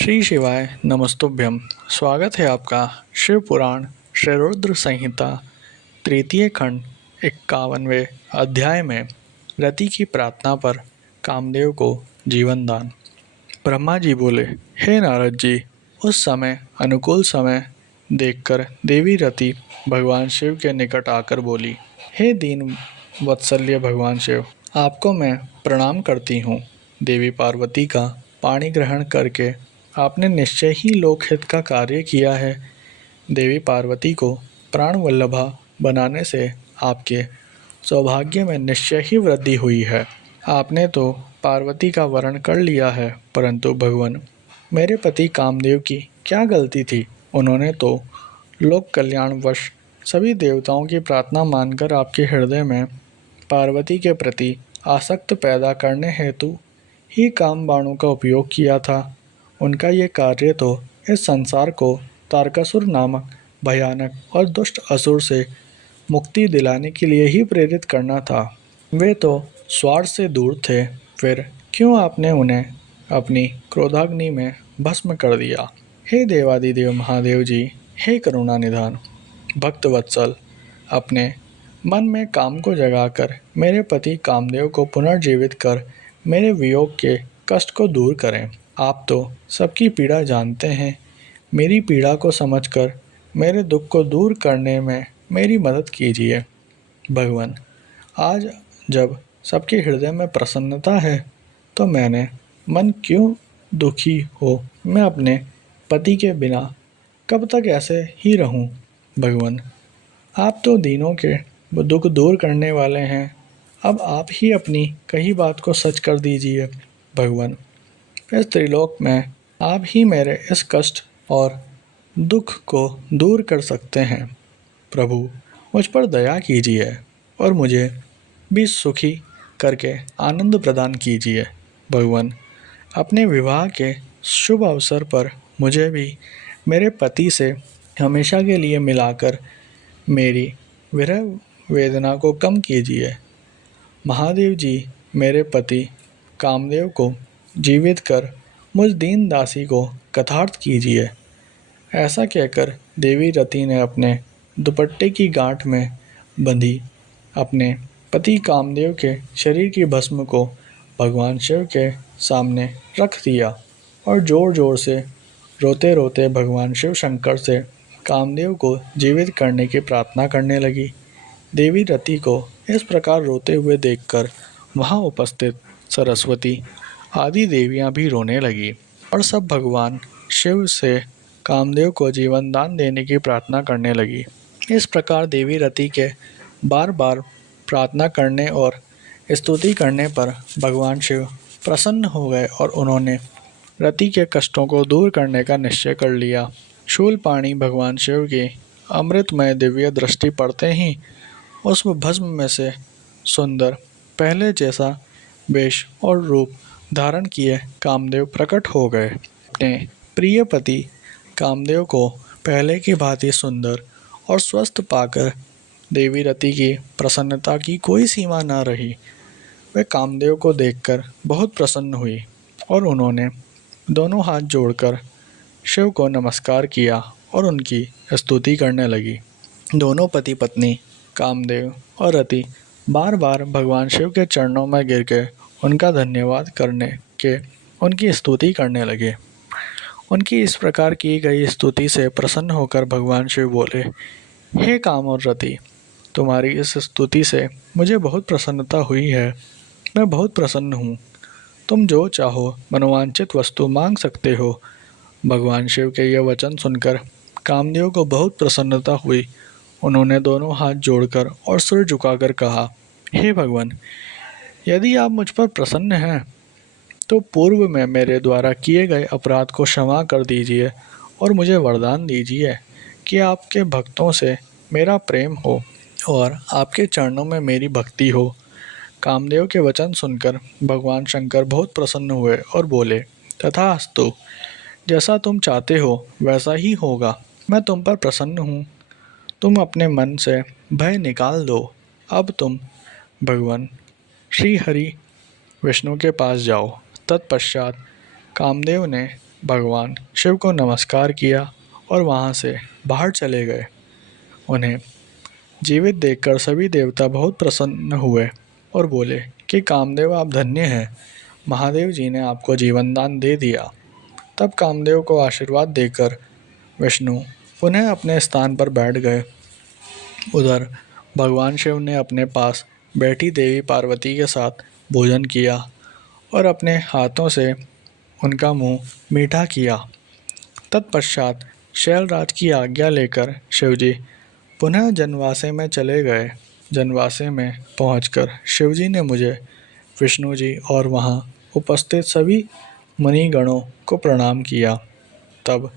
श्री शिवाय नमस्तुभ्यम। स्वागत है आपका शिव पुराण श्री रुद्र संहिता तृतीय खंड 51वें अध्याय में रति की प्रार्थना पर कामदेव को जीवन दान। ब्रह्मा जी बोले, हे नारद जी, उस समय अनुकूल समय देखकर देवी रति भगवान शिव के निकट आकर बोली, हे दीन वत्सल्य भगवान शिव, आपको मैं प्रणाम करती हूँ। देवी पार्वती का पाणी ग्रहण करके आपने निश्चय ही लोकहित का कार्य किया है। देवी पार्वती को प्राण वल्लभा बनाने से आपके सौभाग्य में निश्चय ही वृद्धि हुई है। आपने तो पार्वती का वरण कर लिया है, परंतु भगवान, मेरे पति कामदेव की क्या गलती थी? उन्होंने तो लोक कल्याणवश सभी देवताओं की प्रार्थना मानकर आपके हृदय में पार्वती के प्रति आसक्त पैदा करने हेतु ही कामबाणों का उपयोग किया था। उनका ये कार्य तो इस संसार को तारकासुर नामक भयानक और दुष्ट असुर से मुक्ति दिलाने के लिए ही प्रेरित करना था। वे तो स्वार्थ से दूर थे, फिर क्यों आपने उन्हें अपनी क्रोधाग्नि में भस्म कर दिया? हे देवादिदेव महादेव जी, हे करुणा निधान भक्त वत्सल, अपने मन में काम को जगाकर मेरे पति कामदेव को पुनर्जीवित कर मेरे वियोग के कष्ट को दूर करें। आप तो सबकी पीड़ा जानते हैं। मेरी पीड़ा को समझकर मेरे दुख को दूर करने में मेरी मदद कीजिए। भगवान, आज जब सबके हृदय में प्रसन्नता है तो मैंने मन क्यों दुखी हो? मैं अपने पति के बिना कब तक ऐसे ही रहूं? भगवान, आप तो दीनों के दुख दूर करने वाले हैं। अब आप ही अपनी कही बात को सच कर दीजिए। भगवान, इस त्रिलोक में आप ही मेरे इस कष्ट और दुख को दूर कर सकते हैं। प्रभु, मुझ पर दया कीजिए और मुझे भी सुखी करके आनंद प्रदान कीजिए। भगवान, अपने विवाह के शुभ अवसर पर मुझे भी मेरे पति से हमेशा के लिए मिलाकर मेरी विरह वेदना को कम कीजिए। महादेव जी, मेरे पति कामदेव को जीवित कर मुझ दीन दासी को कथार्थ कीजिए। ऐसा कहकर देवी रति ने अपने दुपट्टे की गांठ में बंधी अपने पति कामदेव के शरीर की भस्म को भगवान शिव के सामने रख दिया और जोर जोर से रोते रोते भगवान शिव शंकर से कामदेव को जीवित करने की प्रार्थना करने लगी। देवी रति को इस प्रकार रोते हुए देखकर वहां उपस्थित सरस्वती आदि देवियां भी रोने लगी और सब भगवान शिव से कामदेव को जीवन दान देने की प्रार्थना करने लगी। इस प्रकार देवी रति के बार बार प्रार्थना करने और स्तुति करने पर भगवान शिव प्रसन्न हो गए और उन्होंने रति के कष्टों को दूर करने का निश्चय कर लिया। शूलपाणी भगवान शिव की अमृतमय दिव्य दृष्टि पड़ते ही उस भस्म में से सुंदर पहले जैसा वेश और रूप धारण किए कामदेव प्रकट हो गए। अपने प्रिय पति कामदेव को पहले की भांति सुंदर और स्वस्थ पाकर देवी रति की प्रसन्नता की कोई सीमा न रही। वे कामदेव को देखकर बहुत प्रसन्न हुई और उन्होंने दोनों हाथ जोड़कर शिव को नमस्कार किया और उनकी स्तुति करने लगी। दोनों पति पत्नी कामदेव और रति बार बार भगवान शिव के चरणों में गिर के उनका धन्यवाद करने के उनकी स्तुति करने लगे। उनकी इस प्रकार की गई स्तुति से प्रसन्न होकर भगवान शिव बोले, हे काम और रति, तुम्हारी इस स्तुति से मुझे बहुत प्रसन्नता हुई है। मैं बहुत प्रसन्न हूँ। तुम जो चाहो मनोवांछित वस्तु मांग सकते हो। भगवान शिव के यह वचन सुनकर कामदेव को बहुत प्रसन्नता हुई। उन्होंने दोनों हाथ जोड़कर और सिर झुकाकर कहा, हे भगवान, यदि आप मुझ पर प्रसन्न हैं तो पूर्व में मेरे द्वारा किए गए अपराध को क्षमा कर दीजिए और मुझे वरदान दीजिए कि आपके भक्तों से मेरा प्रेम हो और आपके चरणों में मेरी भक्ति हो। कामदेव के वचन सुनकर भगवान शंकर बहुत प्रसन्न हुए और बोले, तथास्तु, जैसा तुम चाहते हो वैसा ही होगा। मैं तुम पर प्रसन्न हूँ। तुम अपने मन से भय निकाल दो। अब तुम भगवान श्री हरि विष्णु के पास जाओ। तत्पश्चात कामदेव ने भगवान शिव को नमस्कार किया और वहाँ से बाहर चले गए। उन्हें जीवित देखकर सभी देवता बहुत प्रसन्न हुए और बोले कि कामदेव आप धन्य हैं, महादेव जी ने आपको जीवन दान दे दिया। तब कामदेव को आशीर्वाद देकर विष्णु पुनः अपने स्थान पर बैठ गए। उधर भगवान शिव ने अपने पास बैठी देवी पार्वती के साथ भोजन किया और अपने हाथों से उनका मुंह मीठा किया। तत्पश्चात शैलराज की आज्ञा लेकर शिवजी पुनः जनवासे में चले गए। जनवासे में पहुंचकर शिवजी ने मुझे, विष्णु जी और वहां उपस्थित सभी मुनिगणों को प्रणाम किया। तब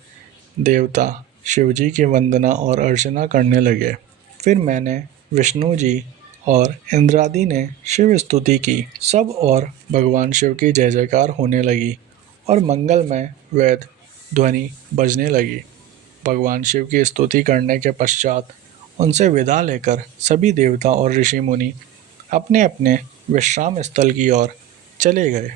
देवता शिवजी की वंदना और अर्चना करने लगे। फिर मैंने, विष्णु जी और इंद्रादि ने शिव स्तुति की। सब और भगवान शिव की जय जयकार होने लगी और मंगलमय वेद ध्वनि बजने लगी। भगवान शिव की स्तुति करने के पश्चात उनसे विदा लेकर सभी देवता और ऋषि मुनि अपने अपने विश्राम स्थल की ओर चले गए।